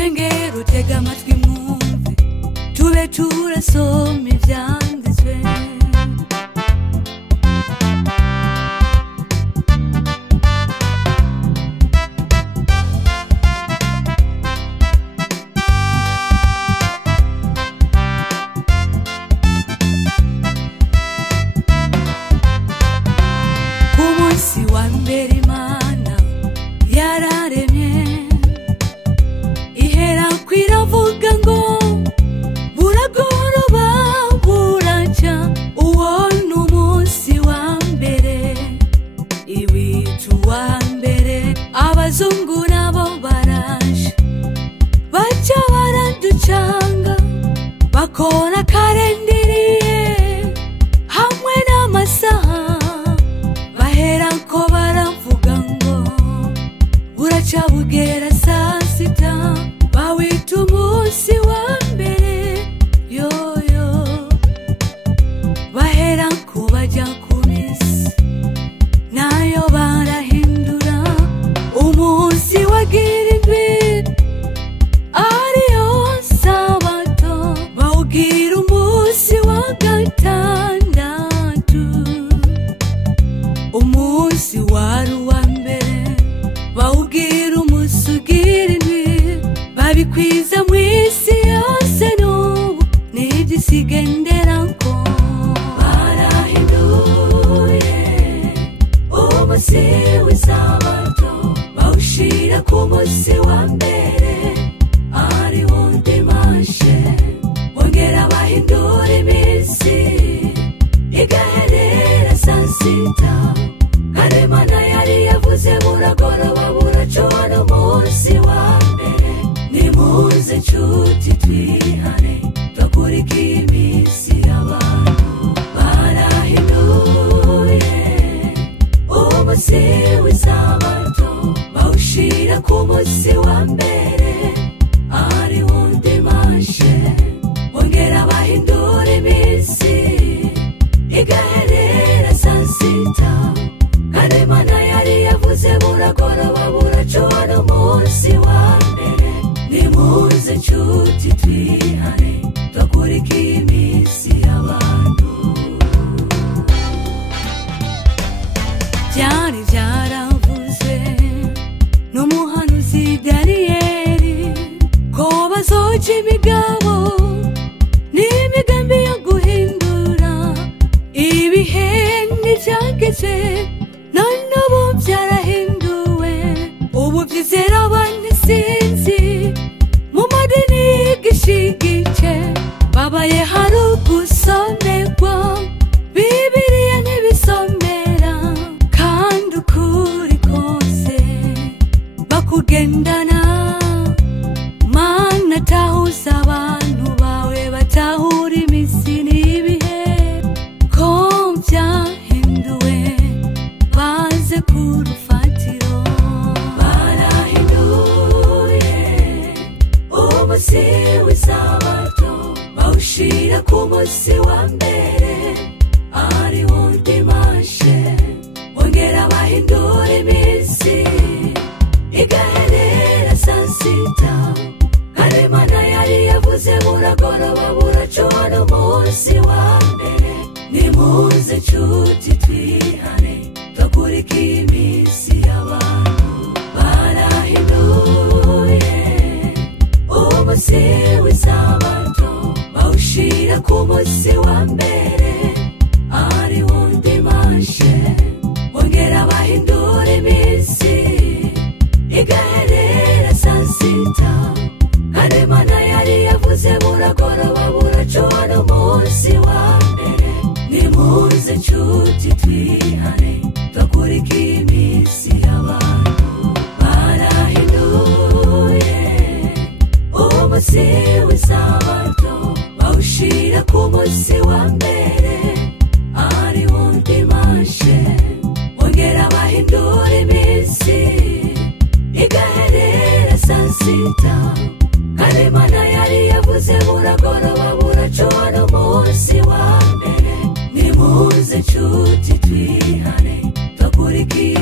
shengero tega amatwi mwumve tube turasoma ivyanditswe kumunsi wa mbere Imana yararemye ihera kwiravuga ngo buragoroba buraca uwo n'umunsi wa mbere iwicu wa mbere abazungu nabo baraje baca baraducanga bakora karendiriye hamwe n'amasaha bahera ko baravuga ngo buraca bugera saa sita bawita umunsi wa mbere yoyo bahera ko bajya ku misi nayo barahindura umunsi wagira indwi ariyo sabato bawugira umunsi wa gatandatu umunsi wari uwa mbere bawugira umunsi ugira indwi babikwiza mw'isi yose n'ubu n'igisigenderako barahinduye umunsi w'isabato bawushira ku munsi wa mbere ariwo dimanche bongera bahindura iminsi igaherera saa sita kandi Imana yari yavuze buragoroba buraca n'umunsi wa mbere nimuze nshuti twihane twakurikiye iminsi y'abantu barahinduye umunsi w'isabato bawushira ku munsi wa mbere ariwo dimanche bongera bahindura iminsi igaherera saa sita kandi Imana yari yavuze buragoroba buraca n'umunsi wa mbere nimuze nshuti twihane twakurikiye iminsi y'abantu byari byaravuze n'umuhanuzi Daniyeli ko bazoca imigabo n'imigambi yo guhindura ibihe n'ibyageze none ubu byarahinduwe ubu byizera abantu sinzi mu madini y'igishigike babaye hari ugusomerwa Bibiliya ntibisomera kandi ukuri kose bakugendana Mana tahuza abantu bawe batahura iminsi n'ibihe ko byahinduwe baze ku rufatiro barahinduye umunsi w'isabato bawushira ku munsi wa mbere ariwo dimanche bongera bahindura iminsi igaherera saa sita kandi Imana yari yavuze buragoroba buraca n'umunsi wa mbere nimuze nshuti twihane twakurikiye iminsi y'abantu barahinduye umunsi w'isabato bawushira ku munsi wa mbere ariwo dimanche bongera bahindura iminsi igaherera saa sita kandi Imana yari yavuze buragoroba buraca n'umunsi wa mbere nimuze nshuti twihane twakurikiye iminsi y'abantu barahinduye umunsi w'isabato bawushira ku munsi wa mbere ariwo dimanche bongera bahindura iminsi igaherera saa sita kandi Imana yari yavuze buragoroba buraca n'umunsi wa mbere nimuze nshuti twihane twakurikiye